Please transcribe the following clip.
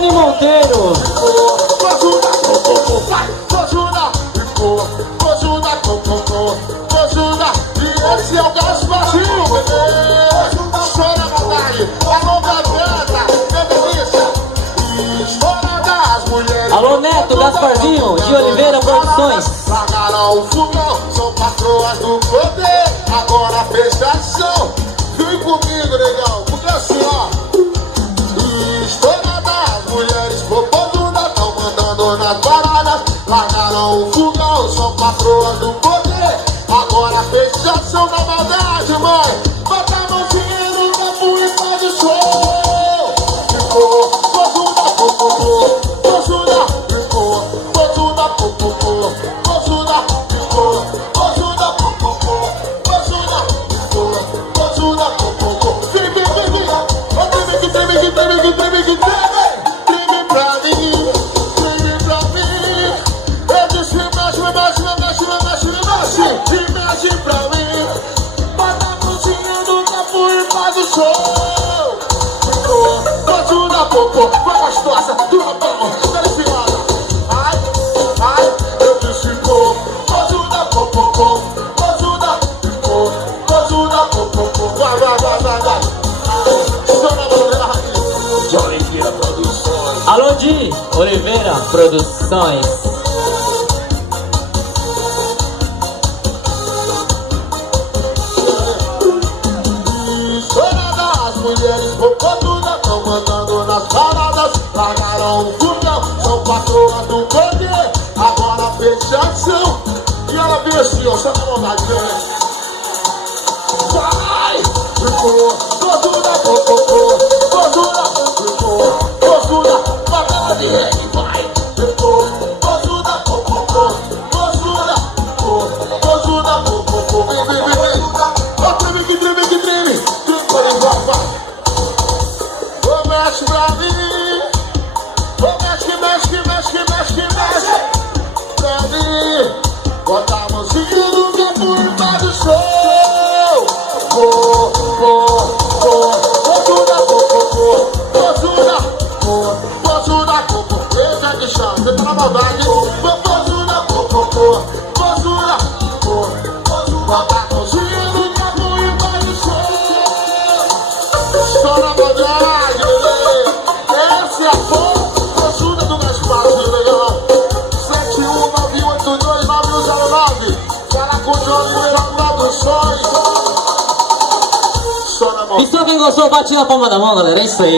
Dani Monteiro. E esse é o Gasparzinho, bebê. Chora na tarde, alô Gaveta, delícia. Chora das mulheres. Alô Neto, Gasparzinho, de Oliveira Produções. Largaram o fogão, são patroas do poder. Agora fechação. Vem comigo, negão, porque assim, ó. História das mulheres popozudas tão mandando nas paradas. Largaram o fogão, são patroas do poder. Agora fechação na maldade, mãe. Bota a mãozinha no campo e faz o show. Ficou pozuda, popopô. Pozuda, ficou pozuda, popopô. Pozuda, ficou pozuda, popopô. Pozuda, ficou pozuda, popopô. Vem, vem, vem, vem. Ó, treme que treme, que treme, que treme, que treme. Treme pra mim, treme pra mim. Eu disse mexe, mexe, mexe, mexe, mexe. E mexe pra mim. Bota a mãozinha no campo e faz o show. Ficou pozuda, popô. Vai gostosa, tua mão, deliciosa. Ai, ai, eu disse ficou pozuda, popô. Pozuda, ficou pozuda, popô. Vai, vai, vai, vai, vai. Só na bandeira aqui. De Oliveira Produções. Alô de Oliveira Produções. História das mulheres popozudas tão mandando nas paradas. Largaram o fogão, são patroas do poder. Agora fechação. E ela vem assim, ó, só na vontade, né? Vai! Ficou pozuda, popopô. Pozuda, ficou pozuda. Bota de reggae, vai! Ficou pozuda, popopô. Pozuda, ficou pozuda, popopô. Vem, vem, vem, vem. Ó, treme, que treme, que treme. Treme, vai, vai. Ô, mexe pra mim. Ô, mexe, que mexe, que mexe, que mexe, que mexe. Pra mim. Bota a mãozinha no campo e faz o show. Pozuda, popopô. Pozuda, pozuda, popopô. Eita que chama, você tá na maldade. Pozuda, popopô. Pozuda, pozuda. Bota a mãozinha no campo e faz o show. Estoura a maldade, bebê. Essa é a pozuda do Gasparzinho, legal. 71982909. Fala com o Johnny Oliveira Produções. Chora, amor. E só quem gostou, bate na palma da mão, galera. É isso aí.